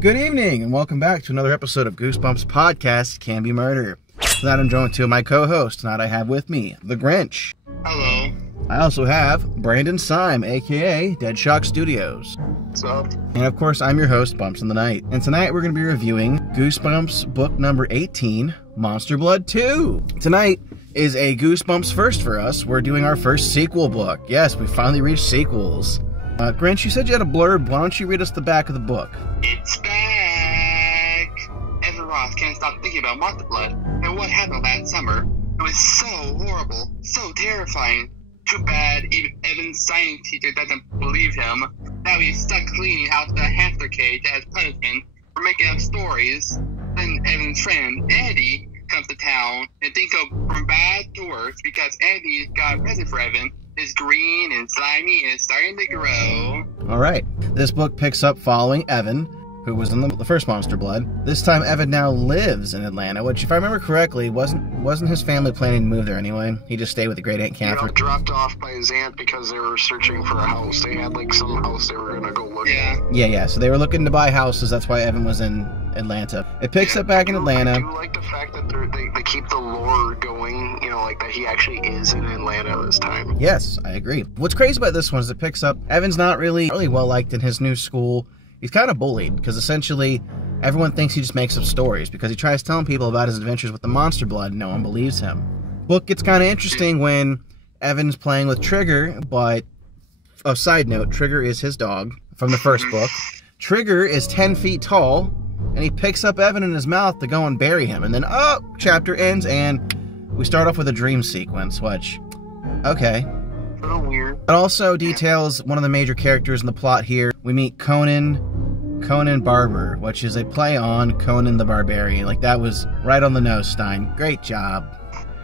Good evening, and welcome back to another episode of Goosebumps Podcast, Can Be Murder. Tonight I'm joined with two of my co-hosts. Tonight I have with me the Grinch. Hello. I also have Brandon Sime, aka Dead Shock Studios. What's up? And of course, I'm your host, Bumps in the Night. And tonight we're going to be reviewing Goosebumps book number 18, Monster Blood 2. Tonight is a Goosebumps first for us. We're doing our first sequel book. Yes, we finally reached sequels. Grinch, you said you had a blurb. Why don't you read us the back of the book? It's back! Evan Ross can't stop thinking about Monster Blood and what happened last summer. It was so horrible, so terrifying. Too bad even Evan's science teacher doesn't believe him. Now he's stuck cleaning out the hamster cage as punishment for making up stories. Then Evan's friend, Andy, comes to town and things go from bad to worse because Andy's got a present for Evan. It's green and slimy and starting to grow. Alright, this book picks up following Evan, who was in the first Monster Blood. This time Evan now lives in Atlanta, which if I remember correctly, wasn't his family planning to move there anyway. He just stayed with the great Aunt Catherine. He got dropped off by his aunt because they were searching for a house. They had like some house they were gonna go look at. Yeah, so they were looking to buy houses, that's why Evan was in Atlanta. It picks up back in Atlanta. I do like the fact that they keep the lore going, you know, like that he actually is in Atlanta this time. Yes, I agree. What's crazy about this one is it picks up, Evan's not really well liked in his new school. He's kind of bullied, because essentially everyone thinks he just makes up stories, because he tries telling people about his adventures with the Monster Blood, and no one believes him. Book gets kind of interesting when Evan's playing with Trigger, but, oh, side note, Trigger is his dog from the first book. Trigger is 10 feet tall, and he picks up Evan in his mouth to go and bury him, and then, oh, chapter ends, and we start off with a dream sequence, which, okay. A little weird. It also details one of the major characters in the plot here. We meet Conan Barber, which is a play on Conan the Barbarian. Like, that was right on the nose, Stein. Great job.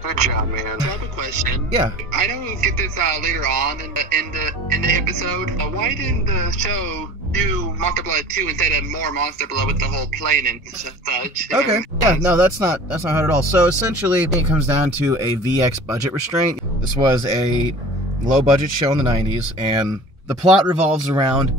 Good job, man. I have a question. Yeah. I know we'll get this later on in the episode. Why didn't the show do Monster Blood 2 instead of more Monster Blood with the whole plane and such? Okay. Yeah, no, that's not hard at all. So essentially, it comes down to a VX budget restraint. This was a low-budget show in the 90s, and the plot revolves around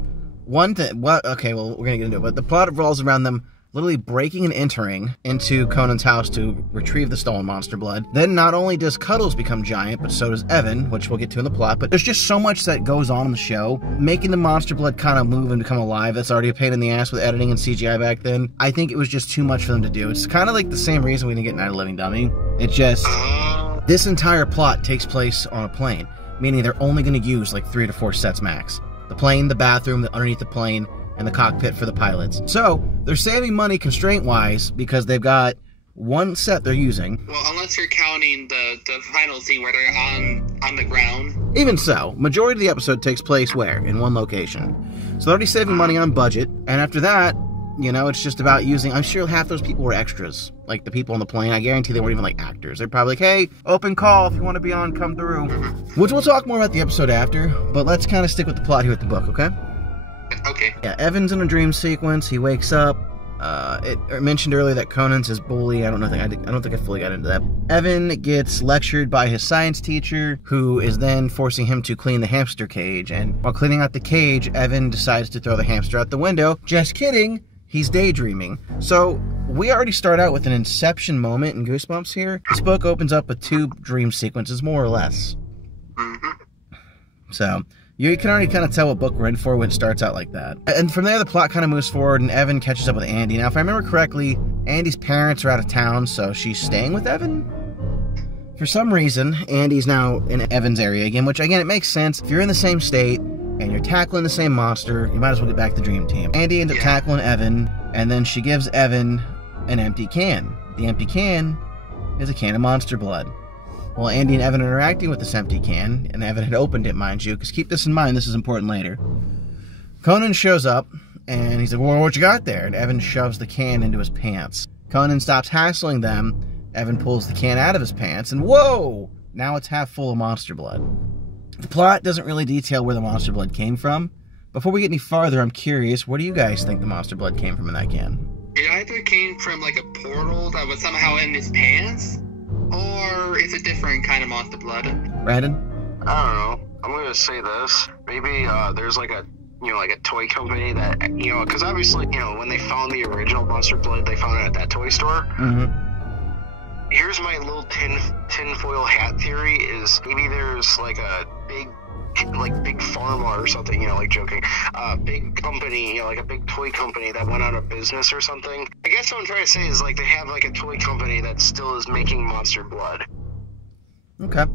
one thing. Okay, well, we're gonna get into it, but the plot revolves around them literally breaking and entering into Conan's house to retrieve the stolen Monster Blood. Then not only does Cuddles become giant, but so does Evan, which we'll get to in the plot. But there's just so much that goes on in the show, making the Monster Blood kind of move and become alive. That's already a pain in the ass with editing and CGI back then. I think it was just too much for them to do. It's kind of like the same reason we didn't get Night of the Living Dummy. It just, this entire plot takes place on a plane, meaning they're only going to use like 3 to 4 sets max. The plane, the bathroom, underneath the plane, and the cockpit for the pilots. So, they're saving money constraint-wise because they've got one set they're using. Well, unless you're counting the final scene where they're on the ground. Even so, majority of the episode takes place where? In one location. So they're already saving money on budget, and after that, you know, it's just about using, I'm sure half those people were extras. Like, the people on the plane, I guarantee they weren't even, like, actors. They're probably like, hey, open call, if you want to be on, come through. Which we'll talk more about the episode after, but let's kind of stick with the plot here with the book, okay? Okay. Yeah, Evan's in a dream sequence, he wakes up. It mentioned earlier that Conan's his bully. I don't think I fully got into that. Evan gets lectured by his science teacher, who is then forcing him to clean the hamster cage. And while cleaning out the cage, Evan decides to throw the hamster out the window. Just kidding. He's daydreaming. So, we already start out with an inception moment in Goosebumps here. This book opens up with 2 dream sequences, more or less. So, you can already kind of tell what book we're in for when it starts out like that. And from there, the plot kind of moves forward, and Evan catches up with Andy. Now, if I remember correctly, Andy's parents are out of town, so she's staying with Evan? For some reason, Andy's now in Evan's area again, which, again, it makes sense. If you're in the same state, and you're tackling the same monster, you might as well get back to the dream team. Andy ends up tackling Evan, and then she gives Evan an empty can. The empty can is a can of Monster Blood. Well, Andy and Evan are interacting with this empty can, and Evan had opened it, mind you, because keep this in mind, this is important later. Conan shows up, and he's like, well, what you got there? And Evan shoves the can into his pants. Conan stops hassling them. Evan pulls the can out of his pants, and whoa! Now it's half full of Monster Blood. The plot doesn't really detail where the Monster Blood came from. Before we get any farther, I'm curious, where do you guys think the Monster Blood came from in that can? It either came from like a portal that was somehow in his pants, or it's a different kind of Monster Blood. Brandon? I don't know. I'm going to say this. Maybe there's like a like a toy company that, because obviously, when they found the original Monster Blood, they found it at that toy store. Here's my little tinfoil hat theory: is maybe there's like a big pharma or something, like joking, big company, like a big toy company that went out of business or something. I guess what I'm trying to say is like they have like a toy company that still is making Monster Blood. Okay.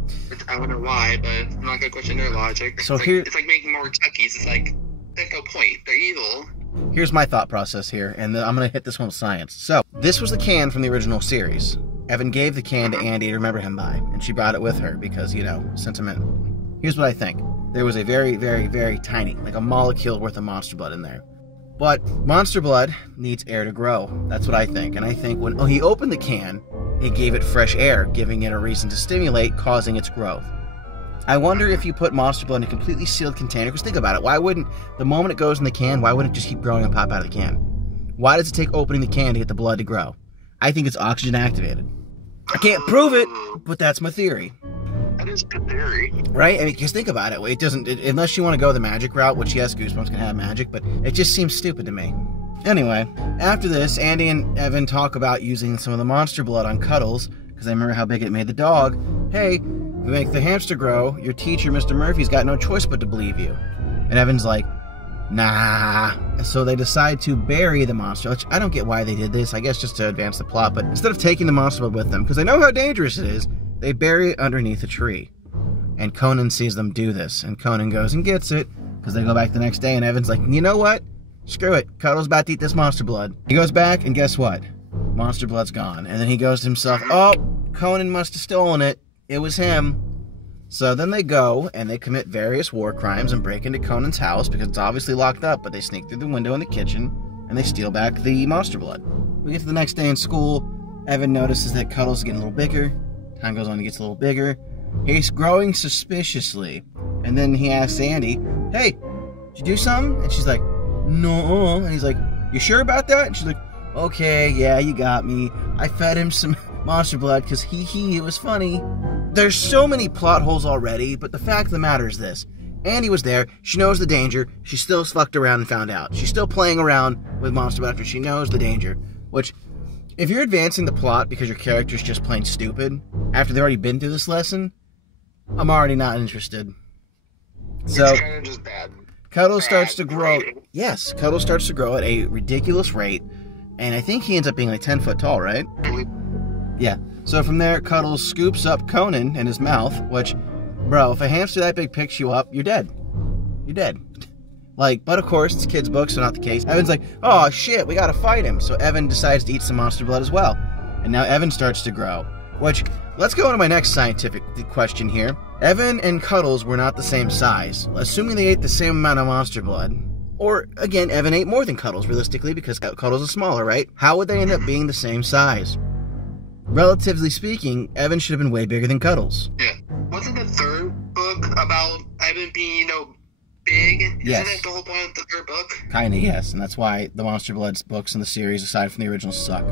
I wonder why, but I'm not gonna question their logic. So it's like making more Chuckies. It's like there's no point. They're evil. Here's my thought process here, and then I'm gonna hit this one with science. So this was the can from the original series. Evan gave the can to Andy to remember him by, and she brought it with her because, sentiment. Here's what I think. There was a very, very, very tiny, like a molecule worth of Monster Blood in there. But Monster Blood needs air to grow. That's what I think. And I think when he opened the can, it gave it fresh air, giving it a reason to stimulate, causing its growth. I wonder if you put Monster Blood in a completely sealed container, because think about it, why wouldn't, the moment it goes in the can, why wouldn't it just keep growing and pop out of the can? Why does it take opening the can to get the blood to grow? I think it's oxygen activated. I can't prove it, but that's my theory. That is a good theory. Right? I mean, because think about it. It doesn't, unless you want to go the magic route, which yes, Goosebumps can have magic, but it just seems stupid to me. Anyway, after this, Andy and Evan talk about using some of the Monster Blood on Cuddles, because I remember how big it made the dog. Hey, if we make the hamster grow, your teacher, Mr. Murphy's got no choice but to believe you. And Evan's like, nah. So they decide to bury the monster, which I don't get why they did this, I guess just to advance the plot, but instead of taking the Monster Blood with them, because they know how dangerous it is, they bury it underneath a tree. And Conan sees them do this, and Conan goes and gets it, because they go back the next day, and Evan's like, you know what? Screw it. Cuddle's about to eat this Monster Blood. He goes back, and guess what? Monster Blood's gone. And then he goes to himself, oh, Conan must have stolen it. It was him. So then they go, and they commit various war crimes and break into Conan's house, because it's obviously locked up, but they sneak through the window in the kitchen, and they steal back the Monster Blood. We get to the next day in school. Evan notices that Cuddle's getting a little bigger. Time goes on, he gets a little bigger. He's growing suspiciously. And then he asks Andy, hey, did you do something? And she's like, no. And he's like, you sure about that? And she's like, okay, yeah, you got me. I fed him some Monster Blood because it was funny. There's so many plot holes already, but the fact of the matter is this. Andy was there. She knows the danger. She still fucked around and found out. She's still playing around with Monster Blood after she knows the danger. Which, if you're advancing the plot because your character's just plain stupid, after they've already been through this lesson, I'm already not interested. So, it's kind of just bad. Cuddle starts to grow. Yes, Cuddle starts to grow at a ridiculous rate, and I think he ends up being like 10 foot tall, right? Yeah. So from there, Cuddle scoops up Conan in his mouth, which, bro, if a hamster that big picks you up, you're dead. You're dead. Like, but of course, it's kids' books, so not the case. Evan's like, oh shit, we gotta fight him. So Evan decides to eat some Monster Blood as well. And now Evan starts to grow. Which, let's go into my next scientific question here. Evan and Cuddles were not the same size. Assuming they ate the same amount of Monster Blood. Or, again, Evan ate more than Cuddles, realistically, because Cuddles is smaller, right? How would they end up being the same size? Relatively speaking, Evan should have been way bigger than Cuddles. Yeah. Wasn't the third book about Evan being, big? Yes. Isn't that the whole point of the third book? Kinda, yes. And that's why the Monster Blood books in the series, aside from the original, suck.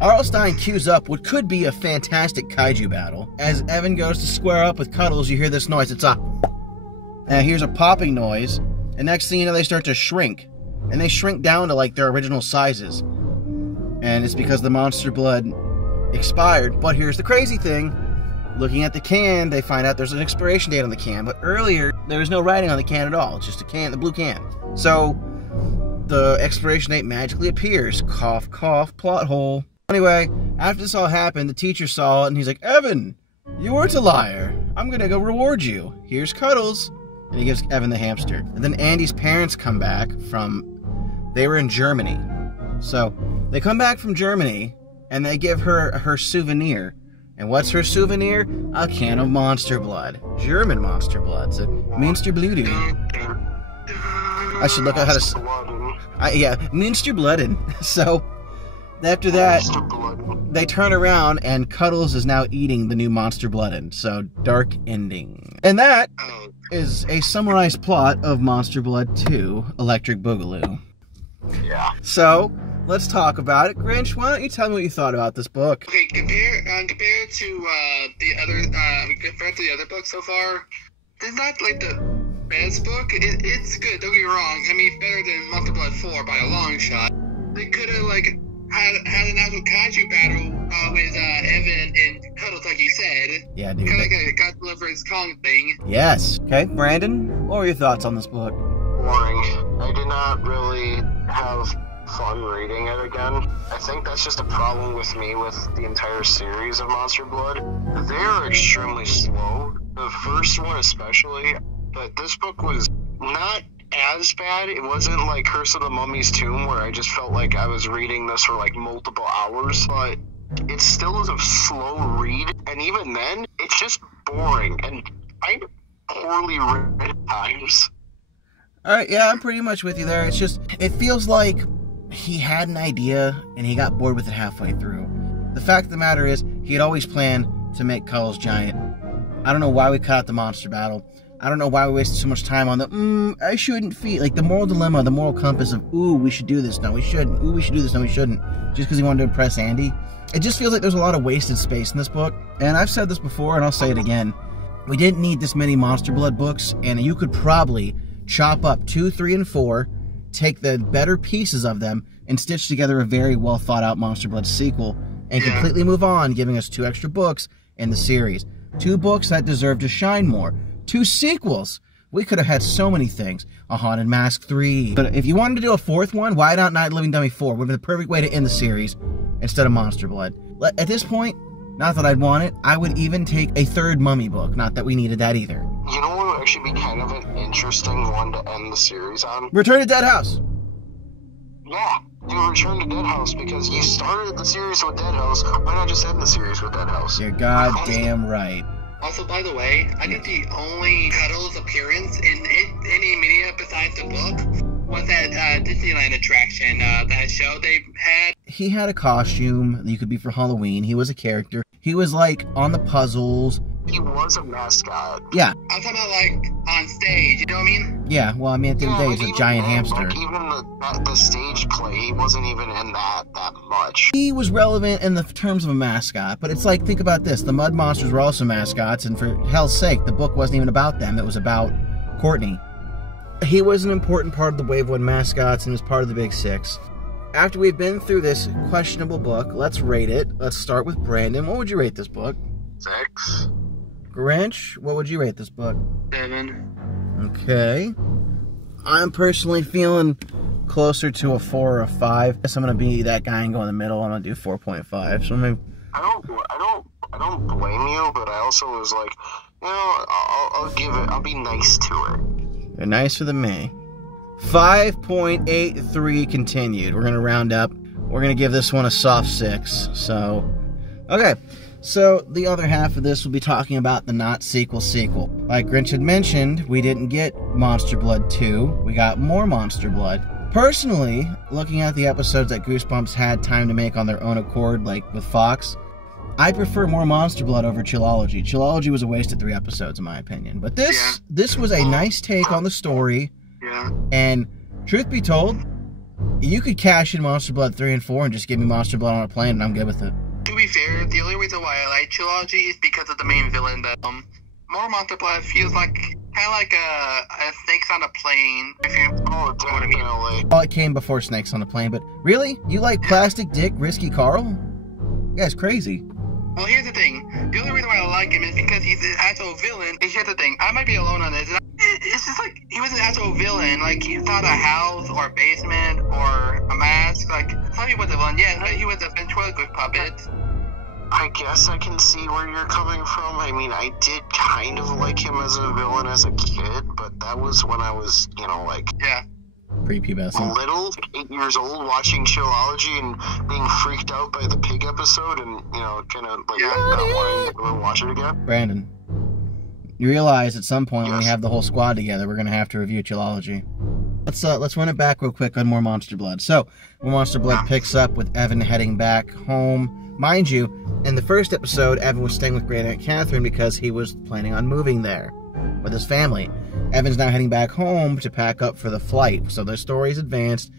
Arlstein cues up what could be a fantastic kaiju battle. As Evan goes to square up with Cuddles, you hear this noise. It's a... And here's a popping noise. And next thing you know, they start to shrink. And they shrink down to, like, their original sizes. And it's because the Monster Blood expired. But here's the crazy thing. Looking at the can, they find out there's an expiration date on the can. But earlier, there was no writing on the can at all. It's just a can, the blue can. So, the expiration date magically appears. Cough, cough, plot hole. Anyway, after this all happened, the teacher saw it, and he's like, Evan, you weren't a liar. I'm gonna go reward you. Here's Cuddles. And he gives Evan the hamster. And then Andy's parents come back they were in Germany. So, they come back from Germany, and they give her souvenir. And what's her souvenir? A can of Monster Blood. German Monster Blood. So, Münster Bluten. I should look at how to... yeah, Münster Bluten. So... After that, they turn around and Cuddles is now eating the new Monster Blood. So, dark ending. And that is a summarized plot of Monster Blood 2, Electric Boogaloo. Yeah. So, let's talk about it. Grinch, why don't you tell me what you thought about this book? Okay, compared to the other books so far, there's not like the best book. It's good, don't get me wrong. I mean, it's better than Monster Blood 4 by a long shot. They could have, like, had an actual kaiju battle with Evan and Cuddles, like you said. Yeah, dude. Kind of like a Godzilla vs. Kong thing. Yes. Okay, Brandon, what were your thoughts on this book? Boring. I did not really have fun reading it again. I think that's just a problem with me with the entire series of Monster Blood. They are extremely slow. The first one especially. But this book was not as bad. It wasn't like Curse of the Mummy's Tomb, where I just felt like I was reading this for like multiple hours. But it still is a slow read. And even then, it's just boring and kind of poorly written at times. Alright, yeah, I'm pretty much with you there. It's just, it feels like he had an idea and he got bored with it halfway through. The fact of the matter is, he had always planned to make Cuddles giant. I don't know why we cut out the monster battle. I don't know why we wasted so much time on the, I shouldn't feel, like the moral dilemma, the moral compass of, ooh, we should do this, no, we shouldn't, ooh, we should do this, no, we shouldn't, just because he wanted to impress Andy. It just feels like there's a lot of wasted space in this book, and I've said this before, and I'll say it again. We didn't need this many Monster Blood books, and you could probably chop up 2, 3, and 4, take the better pieces of them, and stitch together a very well thought out Monster Blood sequel, and completely move on, giving us 2 extra books in the series. 2 books that deserve to shine more. 2 sequels. We could have had so many things. A Haunted Mask 3. But if you wanted to do a 4th one, why not Night Living Dummy 4? Would have been the perfect way to end the series instead of Monster Blood. At this point, not that I'd want it, I would even take a 3rd Mummy book. Not that we needed that either. You know what would actually be kind of an interesting one to end the series on? Return to Dead House. Yeah, do Return to Dead House, because you started the series with Dead House. Why not just end the series with Dead House? You're goddamn right. Also, by the way, I think the only Cuddles appearance in any media besides the book was that Disneyland attraction, that show they had. He had a costume that you could be for Halloween. He was a character. He was, like, on the puzzles. He was a mascot. Yeah. I'm talking about, like, on stage, you know what I mean? Yeah, well, I mean, at the end of the day, he's a giant hamster. Like, even the stage play, he wasn't even in that much. He was relevant in the terms of a mascot, but it's like, think about this. The Mud Monsters were also mascots, and for hell's sake, the book wasn't even about them. It was about Courtney. He was an important part of the Wave 1 mascots and was part of the Big Six. After we've been through this questionable book, let's rate it. Let's start with Brandon. What would you rate this book? 6. Grinch, what would you rate this book? 7. Okay. I'm personally feeling closer to a 4 or a 5. I guess I'm gonna be that guy and go in the middle. I'm gonna do 4.5. So maybe. I don't blame you, but I also was like, you know, I'll give it. I'll be nice to it. You're nicer than me. 5.83 continued. We're gonna round up. We're gonna give this one a soft 6. So, okay. So, the other half of this will be talking about the not sequel. Like Grinch had mentioned, we didn't get Monster Blood 2. We got more Monster Blood. Personally, looking at the episodes that Goosebumps had time to make on their own accord, like with Fox, I prefer more Monster Blood over Chillology. Chillology was a wasted 3 episodes, in my opinion. But this was a nice take on the story. Yeah. And, truth be told, you could cash in Monster Blood 3 and 4 and just give me Monster Blood on a plane, and I'm good with it. To be fair, the only reason why I like Trilogy is because of the main villain. That more Monster Blood feels like kind of like a Snakes on a Plane. If you know what I mean. Well, it came before Snakes on a Plane, but really, you like Plastic Dick, Risky Carl? You guys crazy. Well, here's the thing. The only reason why I like him is because he's an actual villain. Here's the thing. I might be alone on this. It's just like he was an actual villain. Like, he thought a house or a basement or a mask. Like, some people was a villain. Yeah, he was a ventriloquist puppet. I guess I can see where you're coming from. I mean, I did kind of like him as a villain as a kid, but that was when I was, you know, like... Yeah. Prepubescent. Little, 8 years old, watching Chillology and being freaked out by the pig episode and, you know, kind of, like, not wanting to watch it again. Brandon, you realize at some point when we have the whole squad together, we're going to have to review Chillology. Let's run it back real quick on more Monster Blood. So, more Monster Blood picks up with Evan heading back home. Mind you, in the first episode, Evan was staying with Great Aunt Catherine because he was planning on moving there with his family. Evan's now heading back home to pack up for the flight. So their story's advanced.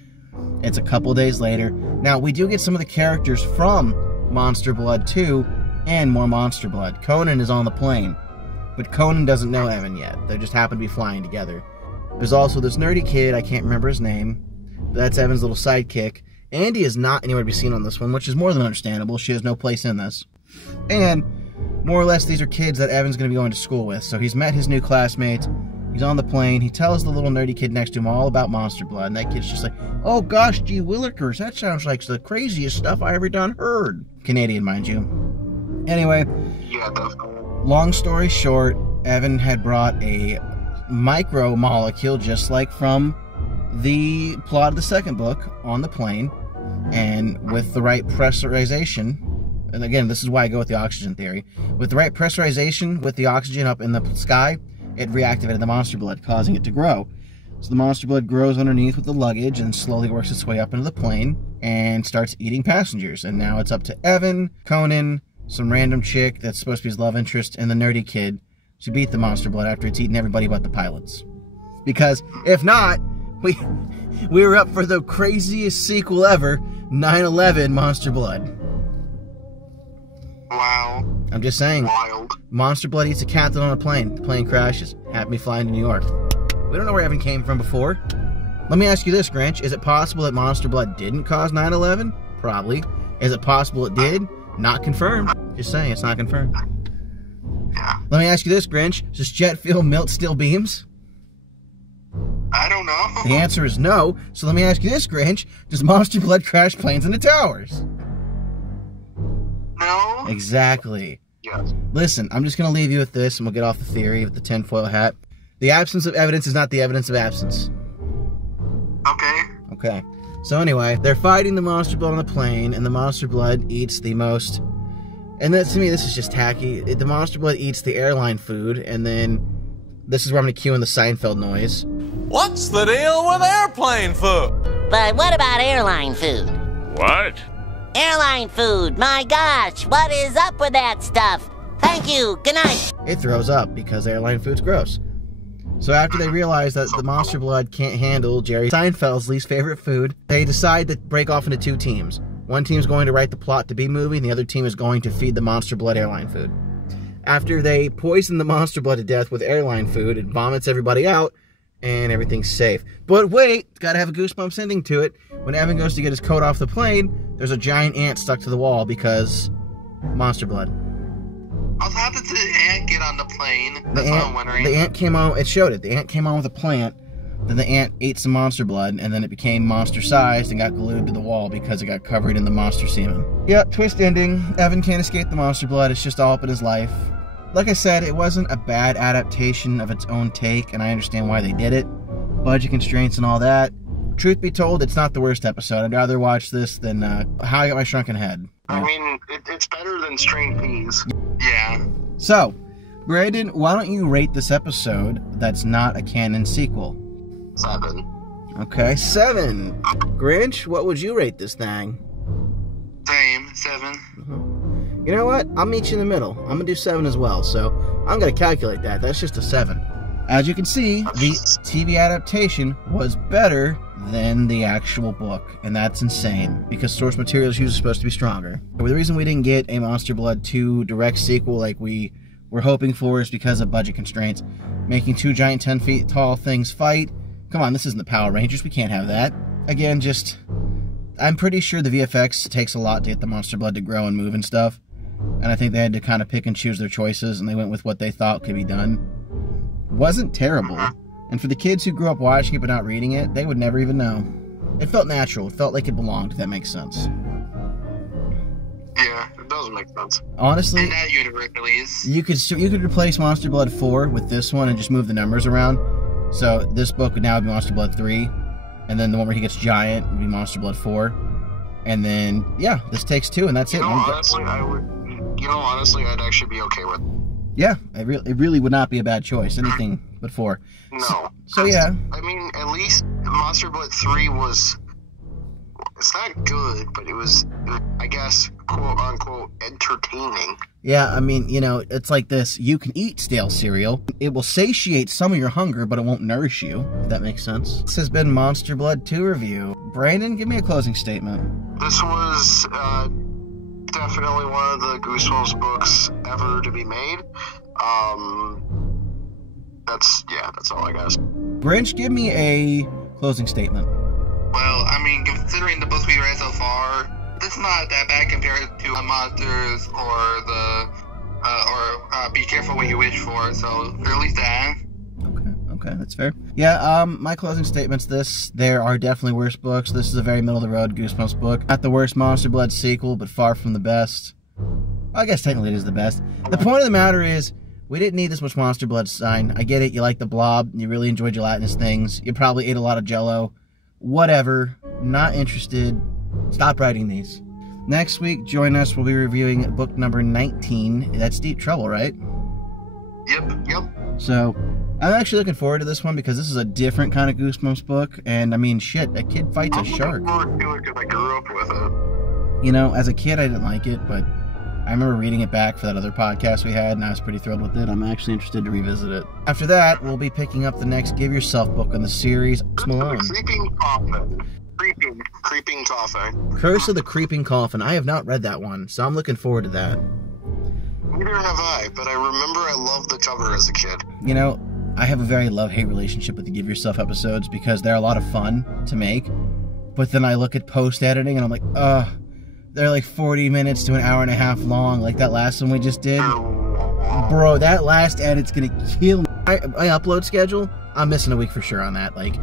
It's a couple days later. Now, we do get some of the characters from Monster Blood 2 and more Monster Blood. Conan is on the plane. but Conan doesn't know Evan yet. They just happen to be flying together. There's also this nerdy kid, I can't remember his name, but that's Evan's little sidekick. Andy is not anywhere to be seen on this one, which is more than understandable. She has no place in this. And more or less, these are kids that Evan's going to be going to school with. So he's met his new classmates. He's on the plane. He tells the little nerdy kid next to him all about Monster Blood. And that kid's just like, oh gosh, gee willikers, that sounds like the craziest stuff I ever done heard. Canadian, mind you. Anyway, Yeah, definitely. long story short, Evan had brought a micro molecule just like from the plot of the second book on the plane. And with the right pressurization, and again, this is why I go with the oxygen theory. With the right pressurization, with the oxygen up in the sky, it reactivated the Monster Blood, causing it to grow. So the Monster Blood grows underneath with the luggage and slowly works its way up into the plane and starts eating passengers. And now it's up to Evan, Conan, some random chick that's supposed to be his love interest, and the nerdy kid to beat the Monster Blood after it's eaten everybody but the pilots. Because if not, we were up for the craziest sequel ever, 9/11 Monster Blood. Wow. I'm just saying. Wild. Monster Blood eats a captain on a plane. The plane crashes. Happy flying to New York. We don't know where Evan came from before. Let me ask you this, Grinch. Is it possible that Monster Blood didn't cause 9/11? Probably. Is it possible it did? Not confirmed. Just saying, it's not confirmed. Yeah. Let me ask you this, Grinch. Does jet fuel melt steel beams? I don't know. The answer is no. So let me ask you this, Grinch. Does Monster Blood crash planes into towers? No. Exactly. Yes. Listen, I'm just going to leave you with this, and we'll get off the theory with the tinfoil hat. The absence of evidence is not the evidence of absence. Okay. Okay. So anyway, they're fighting the Monster Blood on the plane, and the Monster Blood eats the most... And that, to me, this is just tacky. The Monster Blood eats the airline food, and then... This is where I'm going to cue in the Seinfeld noise. What's the deal with airplane food? But what about airline food? What? Airline food, my gosh, what is up with that stuff? Thank you, good night. It throws up because airline food's gross. So after they realize that the Monster Blood can't handle Jerry Seinfeld's least favorite food, they decide to break off into two teams. One team's going to write the plot to B-movie, and the other team is going to feed the Monster Blood airline food. After they poison the Monster Blood to death with airline food, it vomits everybody out, and everything's safe. But wait, it's gotta have a Goosebumps ending to it. When Evan goes to get his coat off the plane, there's a giant ant stuck to the wall because Monster Blood. Also, how did the ant get on the plane? That's what I'm wondering. The ant came on, it showed it. The ant came on with a plant, then the ant ate some Monster Blood, and then it became monster-sized and got glued to the wall because it got covered in the monster semen. Yeah, twist ending. Evan can't escape the Monster Blood. It's just all up in his life. Like I said, it wasn't a bad adaptation of its own take, and I understand why they did it. Budget constraints and all that. Truth be told, it's not the worst episode. I'd rather watch this than How I Got My Shrunken Head. I mean, it's better than Strained Peas. Yeah. So, Brayden, why don't you rate this episode that's not a canon sequel? 7. Okay, 7. Grinch, what would you rate this thing? Same. 7. You know what? I'll meet you in the middle. I'm going to do 7 as well, so I'm going to calculate that. That's just a 7. As you can see, the TV adaptation was better than the actual book, and that's insane, because source material is usually supposed to be stronger. But the reason we didn't get a Monster Blood 2 direct sequel like we were hoping for is because of budget constraints. Making 2 giant 10 feet tall things fight? Come on, this isn't the Power Rangers. We can't have that. Again, I'm pretty sure the VFX takes a lot to get the Monster Blood to grow and move and stuff. And I think they had to kind of pick and choose their choices, and they went with what they thought could be done. Wasn't terrible. And for the kids who grew up watching it but not reading it, they would never even know. It felt natural. It felt like it belonged, if that makes sense. Yeah, it does make sense. Honestly, In that universe, at least. you could replace Monster Blood 4 with this one and just move the numbers around. So this book would now be Monster Blood 3, and then the one where he gets giant would be Monster Blood 4. And then, yeah, this takes 2, and that's it. Honestly, I'd actually be okay with it. Yeah, it really would not be a bad choice. Anything but 4. No. So yeah. I mean, at least Monster Blood 3 was... It's not good, but it was, I guess, quote-unquote, entertaining. Yeah, I mean, you know, it's like this. You can eat stale cereal. It will satiate some of your hunger, but it won't nourish you, if that makes sense. This has been Monster Blood 2 review. Brandon, give me a closing statement. This was definitely one of the Goosebumps books ever to be made. That's all I guess. Grinch, give me a closing statement. Well, I mean, considering the books we read so far, this is not that bad compared to Monsters or Be Careful What You Wish For, so at least that. Okay, that's fair. Yeah, my closing statement's this. There are definitely worse books. This is a very middle-of-the-road Goosebumps book. Not the worst Monster Blood sequel, but far from the best. I guess technically it is the best. The point of the matter is, we didn't need this much Monster Blood sign. I get it, you like the Blob, you really enjoy gelatinous things, you probably ate a lot of Jell-O. Whatever, not interested. Stop writing these. Next week, join us, we'll be reviewing book number 19. That's Deep Trouble, right? Yep. So, I'm actually looking forward to this one because this is a different kind of Goosebumps book, and I mean, shit, a kid fights a shark. I'm looking forward to it because I grew up with it. You know, as a kid, I didn't like it, but I remember reading it back for that other podcast we had, and I was pretty thrilled with it. I'm actually interested to revisit it. After that, we'll be picking up the next Give Yourself book in the series, Malone. Creeping Coffin. Creeping Coffin. Curse of the Creeping Coffin. I have not read that one, so I'm looking forward to that. Neither have I, but I remember I loved the cover as a kid. You know, I have a very love-hate relationship with the Give Yourself episodes because they're a lot of fun to make, but then I look at post-editing and I'm like, ugh. They're like 40 minutes to an hour and a half long, like that last one we just did. Bro, that last edit's gonna kill me. My upload schedule, I'm missing a week for sure on that. Like,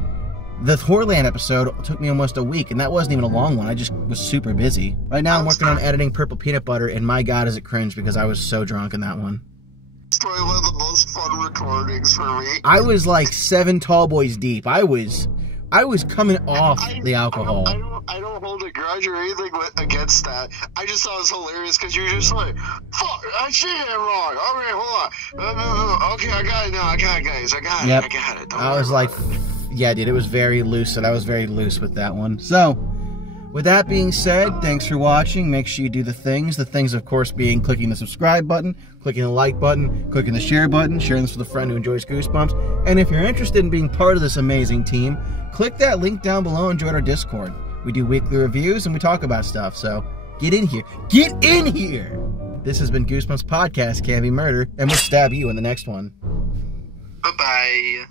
the Horrorland episode took me almost a week, and that wasn't even a long one. I just was super busy. Right now, I'm working on editing Purple Peanut Butter, and my God, is it cringe because I was so drunk in that one. It's probably one of the most fun recordings for me. I was like 7 tall boys deep. I was coming off the alcohol. I don't hold a grudge or anything against that. I just thought it was hilarious because you're just like, fuck, I said it wrong. Okay, hold on. Okay, I got it now. I got it, guys. I got it. I was like, yeah, dude, it was very loose, and I was very loose with that one. So, with that being said, thanks for watching. Make sure you do the things. The things, of course, being clicking the subscribe button, clicking the like button, clicking the share button, sharing this with a friend who enjoys Goosebumps. And if you're interested in being part of this amazing team, click that link down below and join our Discord. We do weekly reviews and we talk about stuff, so get in here. Get in here! This has been Goosebumps Podcast, Can't Be Murder, and we'll stab you in the next one. Bye-bye.